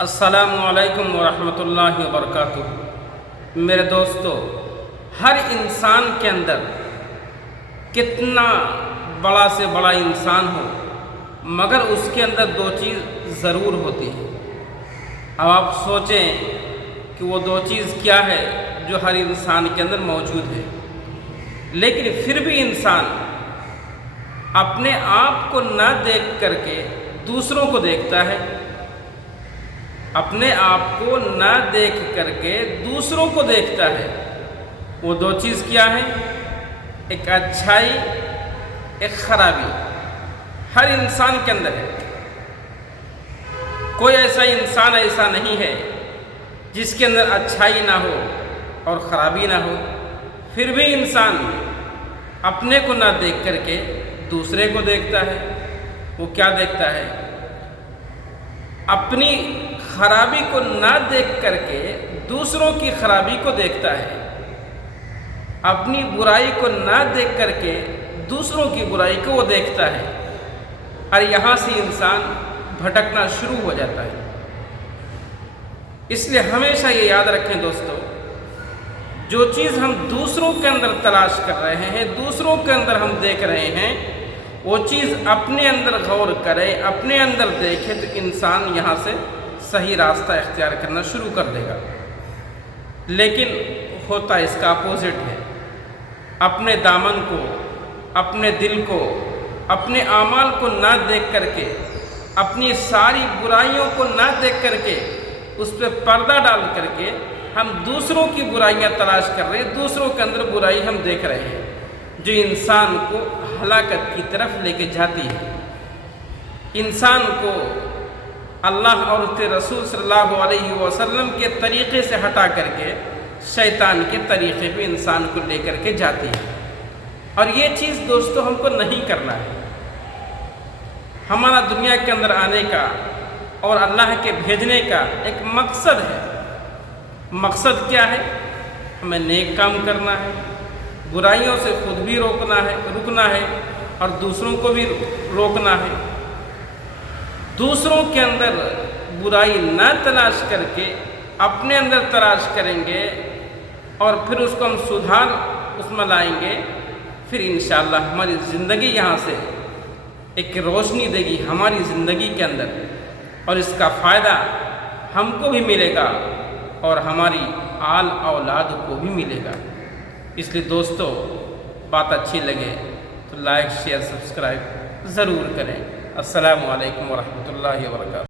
السلام علیکم ورحمۃ اللہ وبرکاتہ۔ میرے دوستو، ہر انسان کے اندر کتنا بڑا سے بڑا انسان ہو مگر اس کے اندر دو چیز ضرور ہوتی ہیں۔ اب آپ سوچیں کہ وہ دو چیز کیا ہے جو ہر انسان کے اندر موجود ہے، لیکن پھر بھی انسان اپنے آپ کو نہ دیکھ کر کے دوسروں کو دیکھتا ہے، اپنے آپ کو نہ دیکھ کر کے دوسروں کو دیکھتا ہے۔ وہ دو چیز کیا ہے؟ ایک اچھائی، ایک خرابی، ہر انسان کے اندر ہے۔ کوئی ایسا انسان ایسا نہیں ہے جس کے اندر اچھائی نہ ہو اور خرابی نہ ہو، پھر بھی انسان اپنے کو نہ دیکھ کر کے دوسرے کو دیکھتا ہے۔ وہ کیا دیکھتا ہے؟ اپنی خرابی کو نہ دیکھ کر کے دوسروں کی خرابی کو دیکھتا ہے، اپنی برائی کو نہ دیکھ کر کے دوسروں کی برائی کو وہ دیکھتا ہے، اور یہاں سے انسان بھٹکنا شروع ہو جاتا ہے۔ اس لیے ہمیشہ یہ یاد رکھیں دوستو، جو چیز ہم دوسروں کے اندر تلاش کر رہے ہیں، دوسروں کے اندر ہم دیکھ رہے ہیں، وہ چیز اپنے اندر غور کرے، اپنے اندر دیکھے تو انسان یہاں سے صحیح راستہ اختیار کرنا شروع کر دے گا۔ لیکن ہوتا اس کا اپوزٹ ہے۔ اپنے دامن کو، اپنے دل کو، اپنے اعمال کو نہ دیکھ کر کے، اپنی ساری برائیوں کو نہ دیکھ کر کے، اس پہ پردہ ڈال کر کے ہم دوسروں کی برائیاں تلاش کر رہے ہیں، دوسروں کے اندر برائی ہم دیکھ رہے ہیں، جو انسان کو ہلاکت کی طرف لے کے جاتی ہے۔ انسان کو اللہ اور اس کے رسول صلی اللہ علیہ وسلم کے طریقے سے ہٹا کر کے شیطان کے طریقے پہ انسان کو لے کر کے جاتی ہے، اور یہ چیز دوستو ہم کو نہیں کرنا ہے۔ ہمارا دنیا کے اندر آنے کا اور اللہ کے بھیجنے کا ایک مقصد ہے۔ مقصد کیا ہے؟ ہمیں نیک کام کرنا ہے، برائیوں سے خود بھی رکنا ہے اور دوسروں کو بھی روکنا ہے۔ دوسروں کے اندر برائی نہ تلاش کر کے اپنے اندر تلاش کریں گے اور پھر اس کو ہم سدھار اس میں لائیں گے، پھر انشاءاللہ ہماری زندگی یہاں سے ایک روشنی دے گی ہماری زندگی کے اندر، اور اس کا فائدہ ہم کو بھی ملے گا اور ہماری آل اولاد کو بھی ملے گا۔ اس لیے دوستو، بات اچھی لگے تو لائک، شیئر، سبسکرائب ضرور کریں۔ السلام علیکم ورحمۃ اللہ وبرکاتہ۔